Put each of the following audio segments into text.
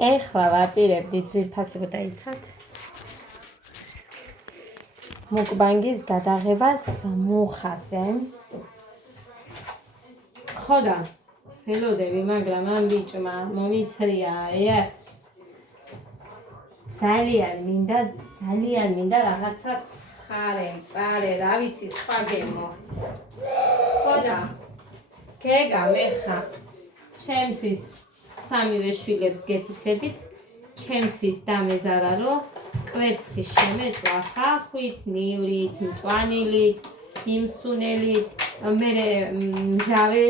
ეხლა ვაპირებდი ძვირფასება დაიცვათ. მუკბანგის გადაღებას მუხაზე. ხოდა ველოდები, მაგრამ ამ ბიჭმა მომითრია ეს. ძალიან მინდა რაღაცა ცხარე, მწარე, რა ვიცი, სხვა გემო. ხოდა გეგა მე ხარ ჩემთვის სამივე შვილებს გეფიცებით, ჩემთვის დამეზარა რომ კვერცხი შემეწვა ხახვით, ნივრით, მწვანილით, იმსუნელით, მე მჟავე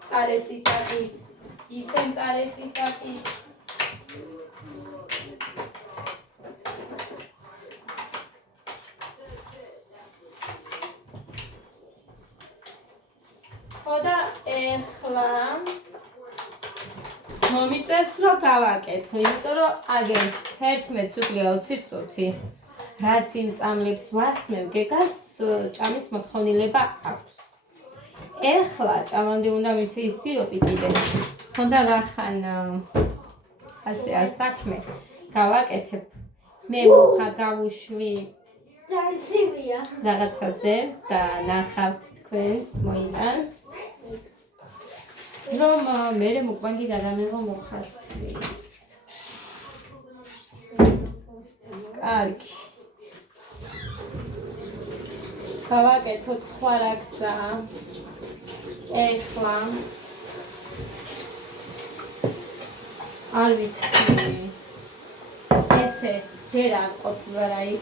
მწარე წიწაკით, ისე მწარე წიწაკით. ხოდა ეხლა მომიწევს რომ გავაკეთო, იმიტომ რომ აგერ 11 უკვე 20 წუთი რაც იმ წამლებს ვასმევ, გეგას ჭამის მოთხოვნილება აქვს. ეხლა ჭამამდე უნდა მიცი სიროპი კიდე. ხონდა რახან ასე საქმე გავაკეთებ. მე მუხა გავუშვი ძალიან რაღაცაზე და ნახავთ თქვენს მოიტანს. რომ მე მუკბანგი გადამეღო მუხასთვის. კარგი. გავაკეთოთ სხვა რაღაცა. ეხლა არ ვიცი. ესე ჯერ არ ყოფილა რაი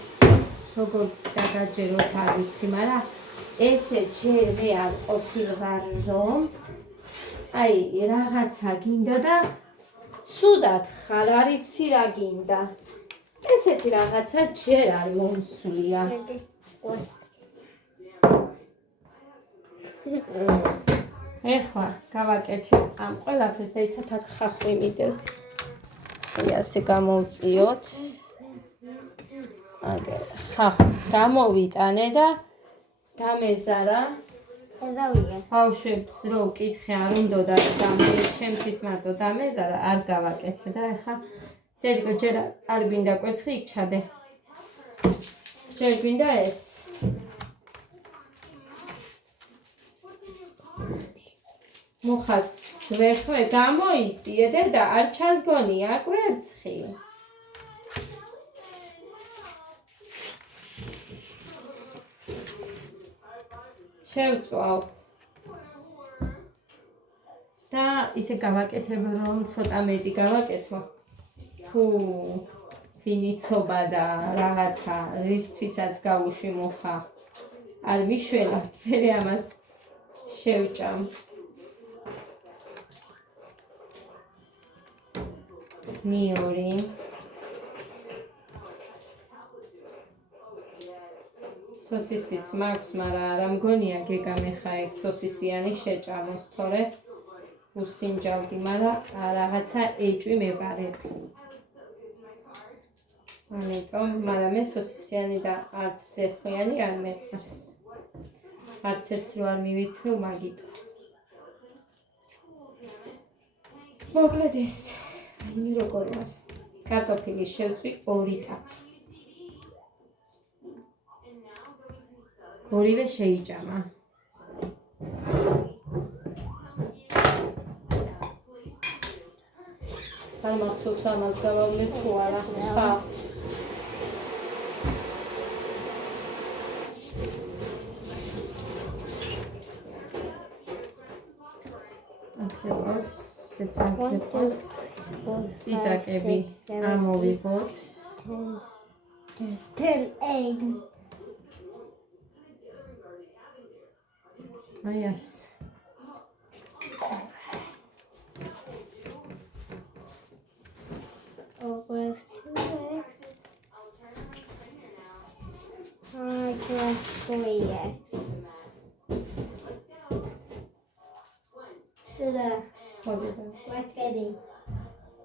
როგორ დაგაჯეროთ არ ვიცი, მაგრამ ესე ჯერ მე არ ყოფილვარ რომ აი რაღაცა გინდა და ცუდად ხარ არიცი რა გინდა. ესეთი რაღაცა ჯერ არ მომსვლია. ეხლა გავაკეთებ ამ ყველაფერს და იცით აქ ხახვი მიდევს. აი ასე გამოვწიოთ. აგერ ხახვი გამოვიტანე და გამეზარა. ბავშვებს რო ვკითხე არ უნდოდა და ჩემთვის მარტო დამეზარა არ გავაკეთე და ეხლა ჯერ არ გვინდა კვერცხი იქ ჩადე. ჯერ გვინდა ეს. მუხას ვერთხე გამოიწიე და არ ჩანს გონია კვერცხი. შევწვავ და ისე გავაკეთებ რომ ცოტა მეტი გავაკეთო. თუ ვინიცობა და რაღაცა რისთვისაც გავუშვი მუხა არ ვიშველა, მე ამას შევჭამ. ნიური სოსისიც მაქვს, მაგრამ არ მგონია გეგა მეხა ეგ სოსისიანი შეჭამოს, თორე უსინჯავდი, მაგრამ რაღაცა ეჭვი მებარები. ამიტომ, მაგრამ მე სოსისიანი და არც ძეხვიანი არ მეყვარს. არც ერთს რო არ მივითრევ მაგიტო. მოკლედ ეს, აი როგორ ვარ. კარტოფილი შევწვი 2 ტაფი. ორივე შეიჭამა. არ მახსოვს ამას გავავლე თუ არა. აქეთოს სეცაკეთოს წიწაკები ამოვიღოთ. 10 eggs. Yes. Over 2 eggs. I just 3 eggs.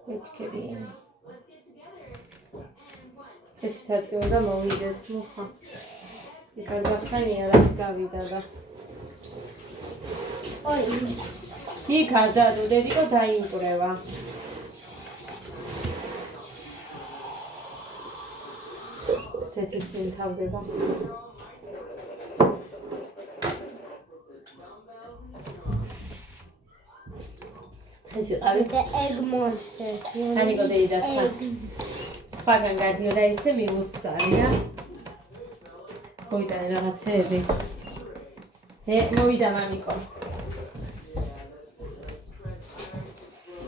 What's getting? წესითაც უნდა მოვიდეს მუხა. კარგახანია რაც გავიდა და იქ აძადო დედიკო დაიმკვრევა. ესეთი ცილთავდება. ეს ვიყავი The egg monster. თანიკო დეიდასთან. სხვაგან გადიოდა ისე მიუსწარია. მოვიდა რაღაცეები. მოვიდა მამიკო.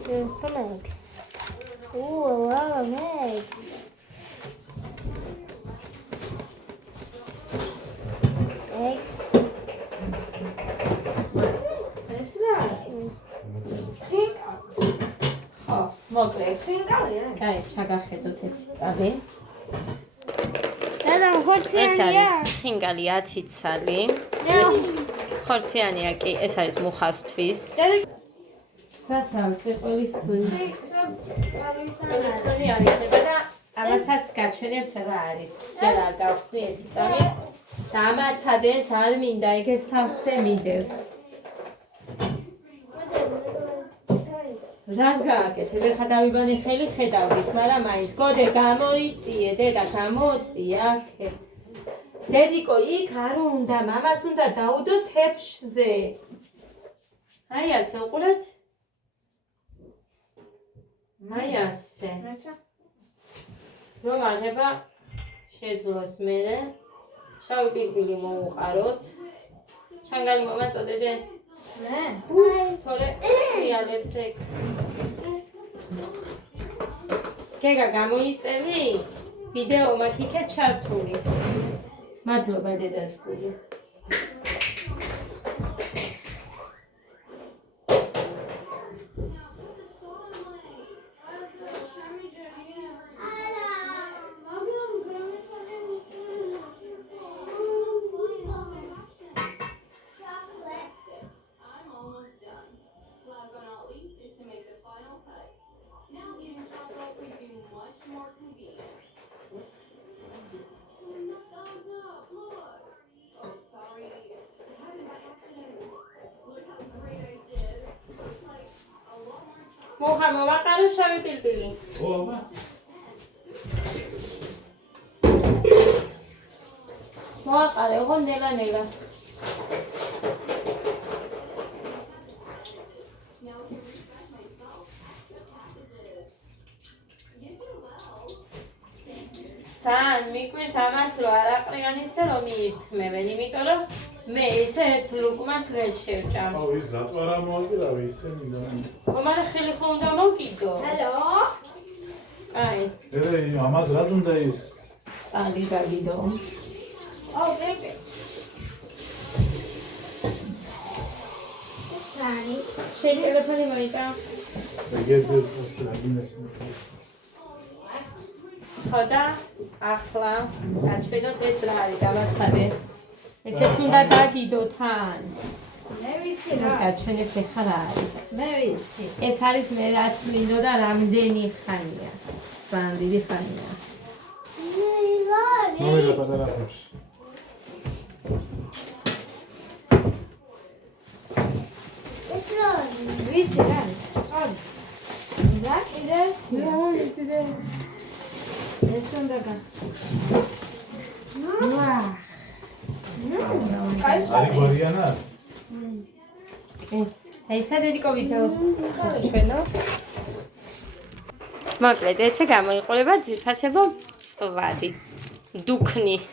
There's some eggs. Ooh, a lot of eggs. Egg. ეს რა არის? ხინკალი. ხო, მოკლედ. ხინკალია? აი, ჩაგახედოთ ეს წაბი. Dada, what's ეს in არის here? ხინკალი 10 ცალი. No. ხორციანია კი, ეს არის მუხასთვის. გასავსე ყველისუნი. ყველისუნი არიხება და ამასაც გაჩვენებთ რა არის. ჯერ არ გავხსნი ერთი წამი და ამაცადეს არ მინდა, ეგ სავსე მიდევს. რას გააკეთებ? ეხლა დავიბანე ხელი ხედავდით, მაგრამ მაინც გოდე გამოიწიე, დედა გამოწია. დედიკო იქ არ უნდა, მამას უნდა დაუდო თეფშზე. აი ასე უყურეთ. აი ასე. რომ აღება შეძლოს მერე. შავი პირბილი მოუყაროთ. ჩანგალი მომაწოდეთ. მე? თორე სიალებს ეგ. გეგა გამოიწევი? ვიდეო მაქვს იქეთ ჩართული. მადლობა დედას გული. მოხარ მოვაყარო შავი პირბილი. ო აბა. მოვაყარე, ოღონ ნელა. ძალიან მიკვირს ამას რომ არ აყრიან ისე რომ მიირთმევენ, იმიტომ რომ მე ესე ერთ ლუკმას ვერ შევჭამ. აუ ის რატო არ მოაგირავე ისე მინდა. მაგრამ ხელი ხო უნდა მოვკიდო. ჰალო? აი, ამას რა უნდა ის? წყალი გაგიდო. აუ, პეპე. Sorry. შენი ტელეფონი მოიტა. ეგეთს რა გინდა? ხოდა ახლა გაჩვენოთ ეს რა არის გამაცადე. ესეც უნდა გაგიდო თან. მე ვიცი რა. გაჩვენებთ ეხლა რა არის. მე ვიცი. ეს არის მე რაც მინდოდა რამდენი ხანია. ძალიან დიდი ხანია. მოვიდა პატარახებს. ვიცი რა არის? წავი. რა კიდე? ვიცი და ეს უნდა გახსნი. ვა. კაი არის გვარიანა? აი სადედიკო ვიდეოს ჩვენო. მოკლედ ესე გამოიყურება ძირფასებო წვადი დუქნის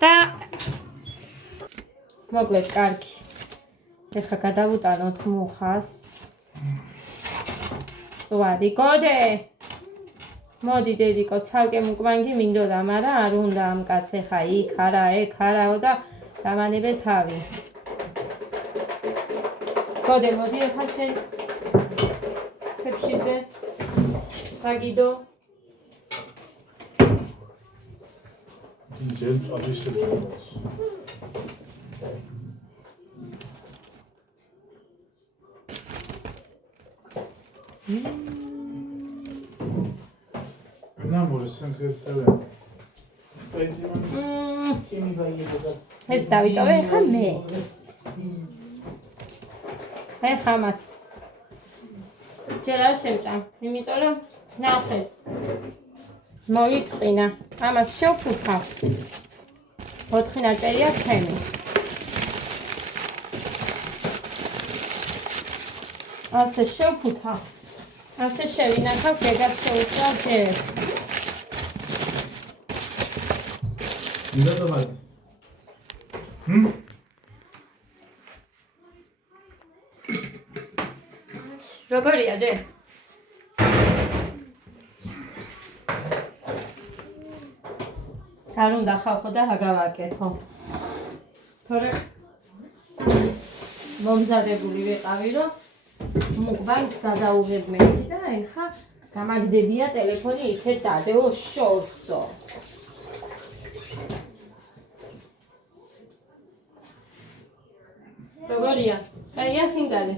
და მოკლედ კარგი. ეხლა გადავუტანოთ მუხას. წვადი გოდე. მოდი დედიკო ცალკე მუკვანგი მინდოდა, მაგრამ არ უნდა ამ კაცს ეხა იქ არა ეგ არაო და დამანებე თავი. გოდე მოდი ეხა შენ თეფშიზე გაგიდო. ჯერ წავი შეჭამას. Нам уже сенсация. ეს დავიტოვე ეხა მე. ეხა მას. ჯერ არ შემჭამ, იმიტომ რომ ნახეთ. მოიწყინა. ამას შევფუთავ. 4 ნაჭერია თემი. ასე შევფუთავ. ასე შევინახავ, გეგაც შეუწვა ჯერ. მინდა დავადი. როგორია დე? არ უნდა ხალხო და რა გავაკეთო. თორე მომზადებული ვიყავი, რომ მუყბანს გადაუღებმექი და ეხა გამაგდებია ტელეფონი იქეთ დადეო შორსო. როგორია? აია ხინგალი.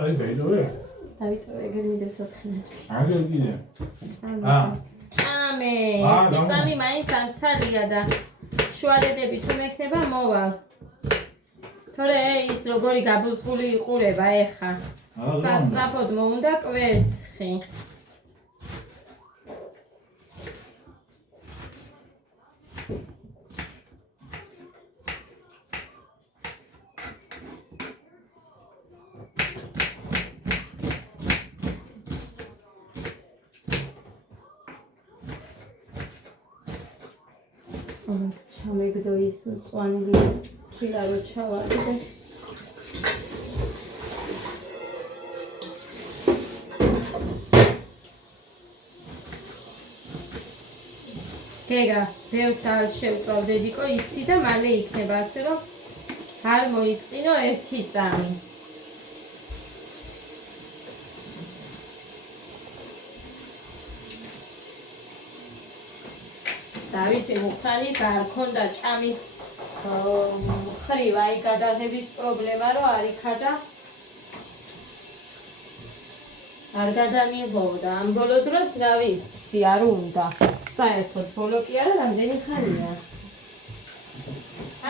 აი დაიდოვე. დავიტოვე ეგერ მიდეს 4 ნაჭერი. აგერ კიდე. ჭამე, წამი მაინც არცალია და შუალედები თუ მექნება მოვალ. თორე ის როგორი გაბუზღული იყურება ეხა. სასწრაფოდ მოუნდა კვერცხი. ჩამეგდო ის მწვანილი ის ქილა რო ჩავარდე. გეგა, ბევრს არ შევწავდედიკო, იცი და მალე იქნება ასე, რომ არ მოიწყინო 1 წამი. დავიცი მუხტანის არ ქონდა ჭამის ხრივ აი გადაღების პრობლემა რომ არ იქადა არ გადამიღოვდა ამ ბოლო დროს რა ვიცი არ უნდა საერთოდ ბოლო კი არა რამდენი ხანია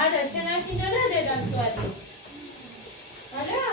არა შენ არ გინდა დედამწვადი არა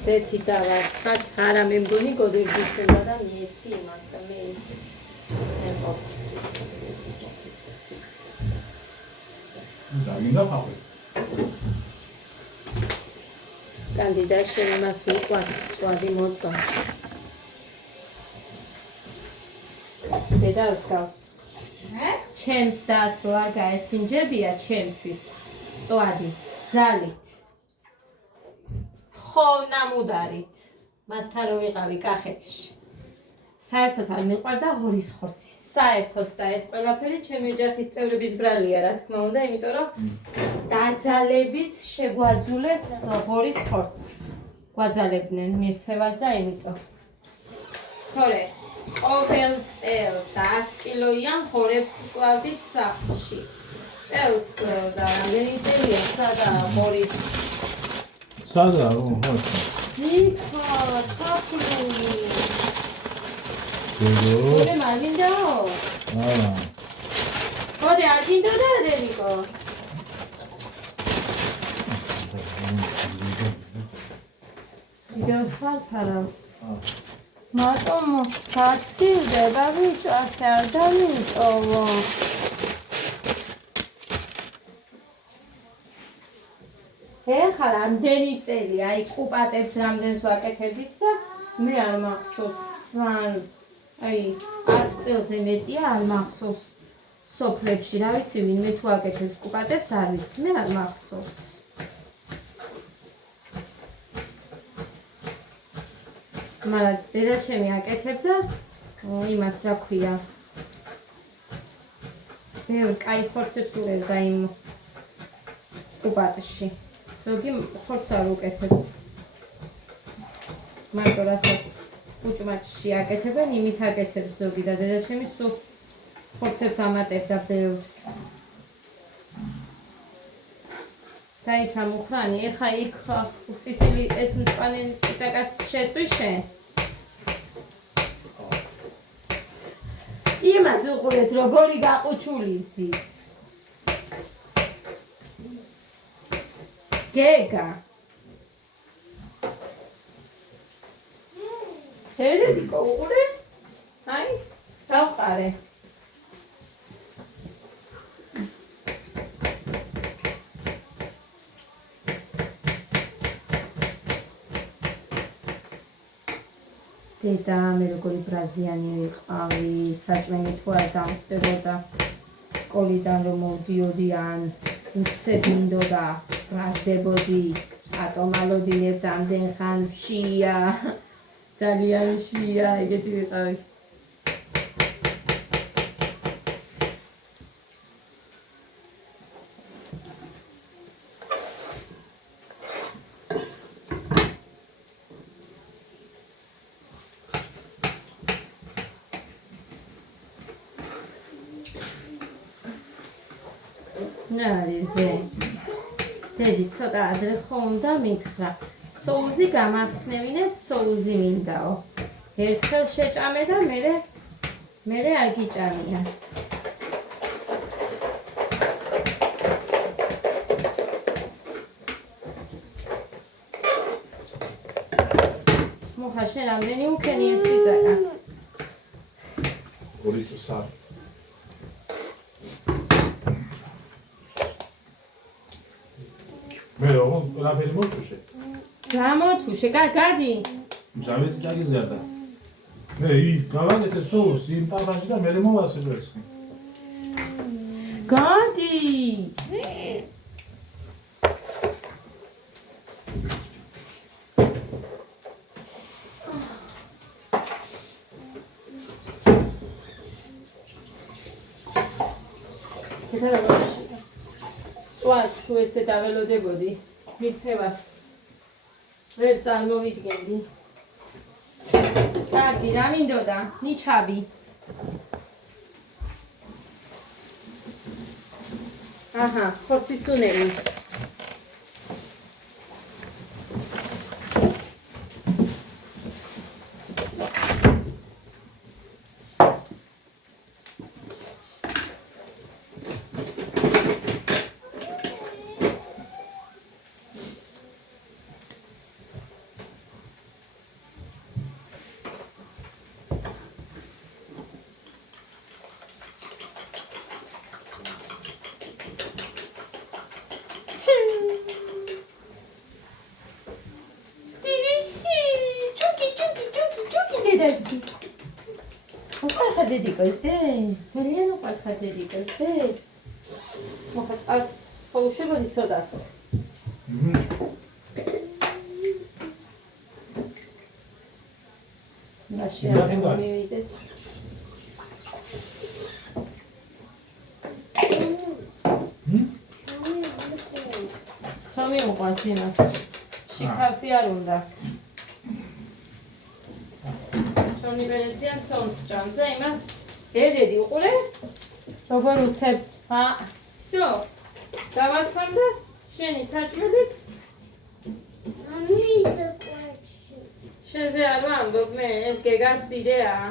სეთი დავასხათ, არა მე მგონი გოდერძის უნდა და მიეცი იმას და მე ის ნეყო. დაგინდა ხავე. სკანდიდა შენ იმას უყვარს მწვადი მოწონს. დედას გავს. ჩემს დას რო არ გაესინჯებია ჩემთვის მწვადი ძალით. ნამუდარით მასთან რო ვიყავი კახეთში საერთოდ არ მიყვარდა ღორის ხორცი საერთოდ და ეს ყველაფერი ჩემი ოჯახის წევრების ბრალია რა თქმა უნდა იმიტომ რომ დაძალებით შეგვაძულეს ღორის ხორცი გვაძალებდნენ მირთვევას და იმიტომ თორე ყოველ წელს 100 კილოიან ხორებს ვკლავდით სახლში წელს და რამდენი წელია სადა ღორის სადა რომ ხარ? იქა, ჩაფლული. გოგო. მე მაგინდაო? არა. ხოდი არ გინდა და დედიკო? ვიდეოს ხალფარავს. მარტომ გაცივდება ბიჭო, ასე არ დამიტოვო. ეხლა რამდენი წელი აი კუპატებს რამდენს ვაკეთებდით და მე არ მახსოვს აი 10 წელზე მეტია არ მახსოვს სოფლებში რა ვიცი ვინმე თუ აკეთებს კუპატებს არ ვიცი მე არ მახსოვს მაგრამ დედა ჩემი აკეთებდა იმას რა ქვია ბევრ კაი ხორცებს უღებდა იმ უბატში. ზოგი ხორცს არ უკეთებს. მარტო რასაც უჭმაჭში აკეთებენ, იმით აკეთებს ზოგი და დედაჩემი სულ ხორცებს ამატებდა ბევრს. დაიცა მუხრანი, ეხა იქ წითელი ეს მწვანე წაკას შეწვი შენ. იმას უყურეთ, როგორი გაყუჩული ზის. გეგა. თერებიკო უყურე? აი, დავყარე. დედა მე როგორი ბრაზიანი ვიყავი, საჭმელი თუ არ დამხვდებოდა სკოლიდან რომ მოვდიოდიან, იქცეთ მინდოდა, ბრაზდებოდი, ატომალოდინებდა ამდენ ხან მშია, ძალიან მშია, ეგეთი ვიყავი. ნარიზე დედი ცოტა ადრე ხომ დამითხრა სოუზი გამახსნევინეთ სოუზი მინდაო ერთხელ შეჭამე და მერე არ გიჭამია მოხა შენ ამდენი უკენი ეს წიწაკა ორი თუ სამი მე რომ ყველაფერი მოთუშე. გამოთუშე, გადი. ჯავეც დაგიზარდა. მე გავაკეთე სოუსი იმ ტაბანში და მე მოვასე ვერცხლი. გადი. წვას თუ ესე დაველოდებოდი, მირთევას ვერ წარმოვიდგენდი. კარგი, რა მინდოდა? ნიჩაბი. აჰა, ხორცის უნელი. უყარხა დედიკოს დე? ძალიან უყარხა დედიკოს დე? მოხა წყალს ხოლუშებოდი ცოტას. მაშინ მივიდეს. სომი უყვარს იმას. შიქავსი არ უნდა. შონი ვენეციან სონს ჭამს და იმას დედი უყურე? როგორ უცებ? всё. დავასხამ და შენი საჭმელიც შენზე არ ვამბობ მე, ეს გეგას იდეაა.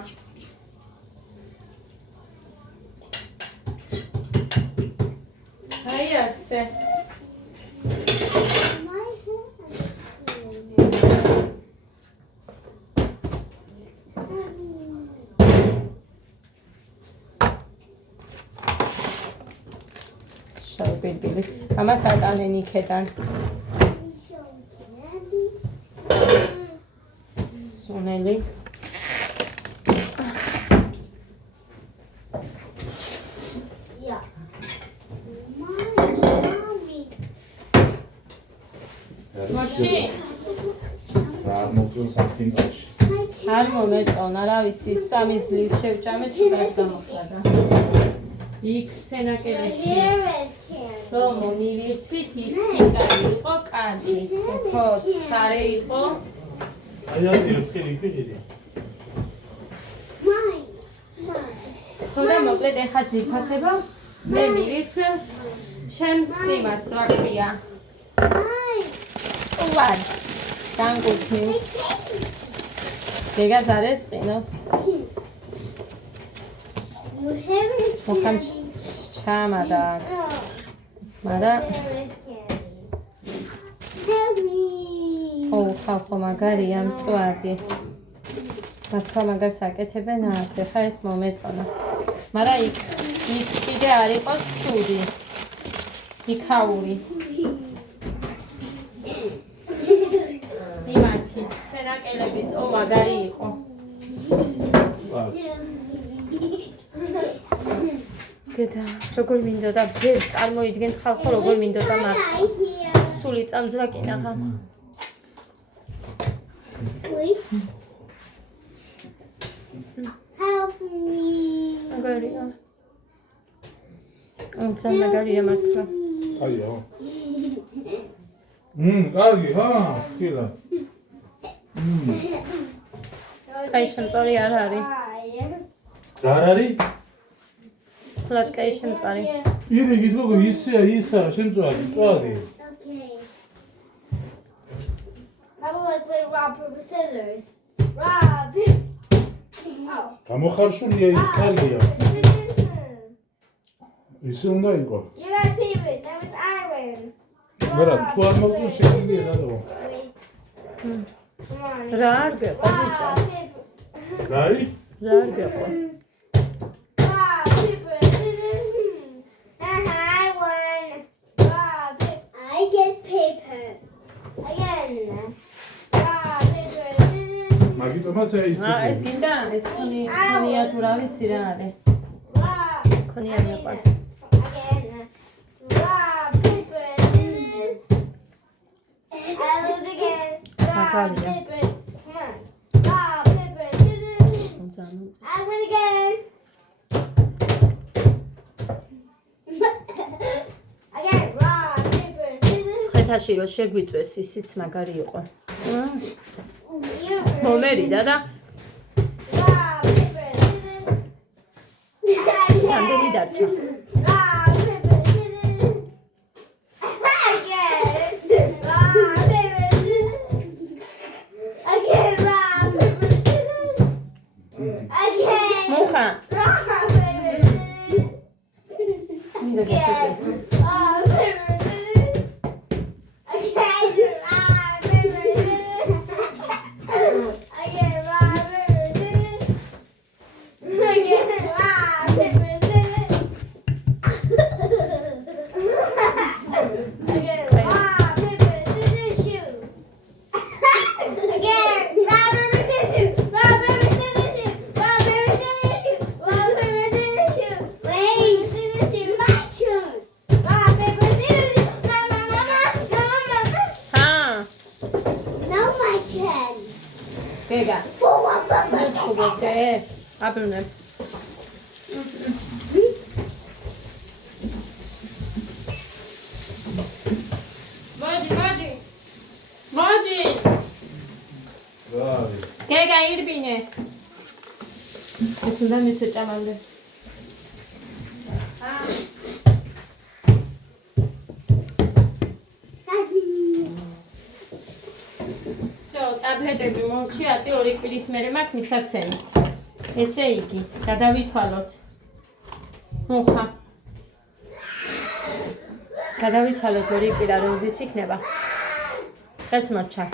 აი ასე. შავბილბილი. ამას ატანენ იქედან. სუნელი. მოჩი. რა მოწონ საფინკაში. არ მომეწონა, რა ვიცი, სამი ძლივ შევჭამე, ცუდად გამოხდა. იქ სენაკელეში. რომ მონივირთვით ის ფიქარი იყო კარგი. ხო, ცხარე იყო. აი ამ ერთხელ იყიდე. ხო და მოკლედ ეხლა ძირფასება მე მივირთვე ჩემს იმას რა ქვია. წვად განგუთნის. დეგას არ ეწყინოს. მოხამ ჩამადა. მაგრამ ხალხო მაგარია მწვადი. მართლა მაგარს აკეთებენ აქ, ეხლა ეს მომეწონა. მაგრამ იქ კიდე არ იყო სული. იქაური. იმათი, სენაკელების მაგარი იყო. დედა, როგორ მინდოდა ვერ წარმოიდგენთ ხალხო როგორ მინდოდა მართლა. სული წამძვრა კი ნახა. Help me. მაგარია. ამცა მაგარია მართლა. აიო. კარგი, ხა? ხილა. კაი შემწარი არ არის. რა არის? ცლად კაი შემწარი. იდე გითხოვ ისა შემწვადი, წვადი. Okay. How about I play rock, paper, scissors? Rock, paper. გამოხარშულია ის კარგია. ისე უნდა იყო. You got paper. Now it's iron. მაგრამ თუ არ მოგწონს შეგვიძლია დადო. Wait. Come on. რა არ გეყო ბიჭა? Rock, paper. რა არის? რა არ გეყო? Rock, paper, scissors. I won. Rock, paper. I get paper. Again. Rock, paper, scissors. მაგიტომაც ისე. ეს გინდა? ეს ხონია თუ რა ვიცი რა არის? Rock. ხონია მეყვარს. Again. Rock, paper, scissors. I lose again. Rock, Natalia. paper. Come on. Rock, paper, scissors. I win again. Again. Rock, paper, scissors. ცხეთაში რო შეგვიწვეს ისიც მაგარი იყო. You მომერიდა და rock, paper, scissors. რამდენი დარჩა? Rock, paper, scissors. Again. Rock, paper, scissors. Again. Rock, paper, scissors. Again. მუხა. Rock, paper, scissors. მინდა Again. გახსოვდეს. Rock, paper, scissors. Again. Rock, paper, scissors. Again. Rock, paper, scissors. Again. Rock, paper, scissors. Again. Rock, paper, scissors, shoot. Again. Rock, paper, scissors. Rock, paper, scissors, shoot. Rock, paper, scissors, shoot. Rock, paper, scissors, shoot. Wait. Scissors, shoot. My turn. Rock, paper, scissors, shoot. No, no, no, no. No, no, no. ჰა, No, my turn. გეგა. ნუჩუბე, აბრუნებს. მოდი. მოდი. რა არის? გეგა ირბინე. ეს უნდა მიცე ჭამამდე. всё, ტაბლეტები მოვჩი, აწი 2 კვირის მერე მაქვს მისაცემი. ესე იგი, გადავითვალოთ. მუხა. გადავითვალოთ 2 კვირა როდის იქნება. ეს მოჩა.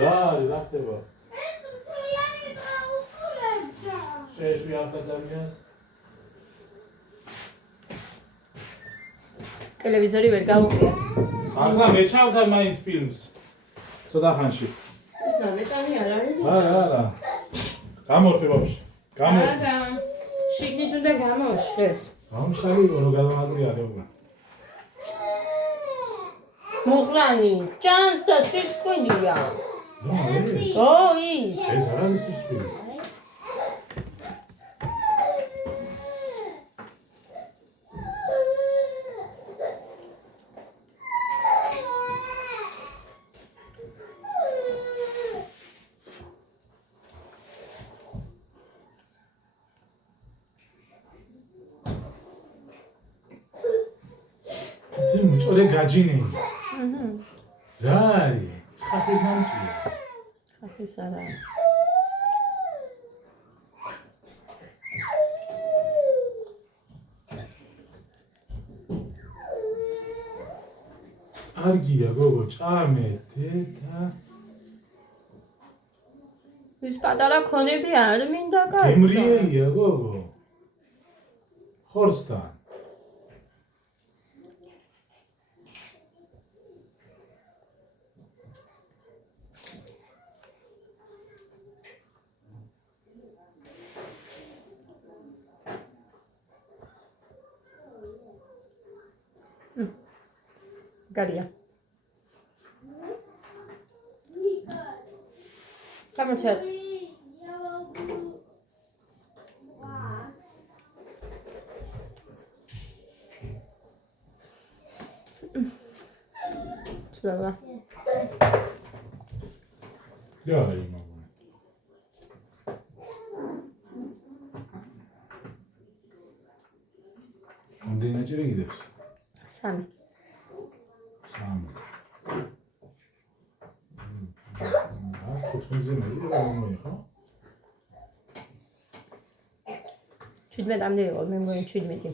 რა არის, რა ხდება? შეეშვი ამ ადამიანს. ტელევიზორი ვერ გავუყიოთ. ახლა მე ჩავთარ მაინც ფილმს. ცოტა ხანში. ეს ნამეტანი არ არის? არა. გამორთე ბავშვი. გამორთე. არა. შიგნით უნდა გამოშლეს. გამშალი რო გადამაგრია რეუნა. მუღრანი ჭანს და სიცხვილია. ო ის. ეს არ არის სიცხვილი. მოჭორე გაჯინენი. რა არის? ხახის ნამწვია. ხახის არა. არგია გოგო ჭამე და ის პატარა ქონები არ მინდა კაცო. გემრიელია გოგო. ხორცთან. გარია. ჩამოჩერდ. ჩლავა. რა არის მამა? ამდენაჭერი გიდებს? 3. ხუთმეზე მე რა მომიხო? 17-მდე იყო, მე მგონი 17.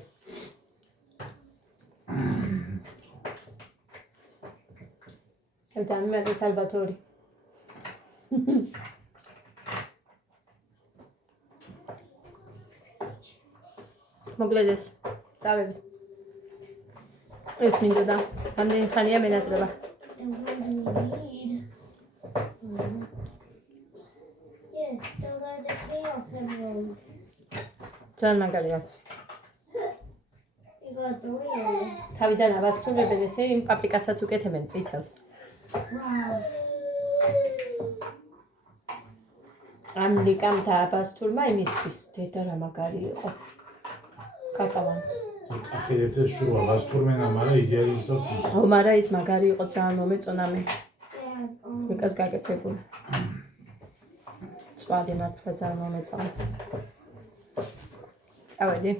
ევტანი მე სალბატორი. მოგლედეს. წავედი. ეს მინდოდა. ამდენი ხანია მენატრება. ძალიან მაგარია. თავიდან აბასთურებენ ესე იმ პაპრიკასაც უკეთებენ წითელს. ამ ლიკამ და აბასთურმა იმისთვის დედა რა მაგარი იყო. კაკავანი. ახერებთ ეს შუა აბასთურმენა, მაგრამ იგი არის ისო. ო, მაგრამ ის მაგარი იყო, ძალიან მომეწონა მე. მეკას გაკეთებული. წვადი მართლა ძალიან მომეწონა. წავედი.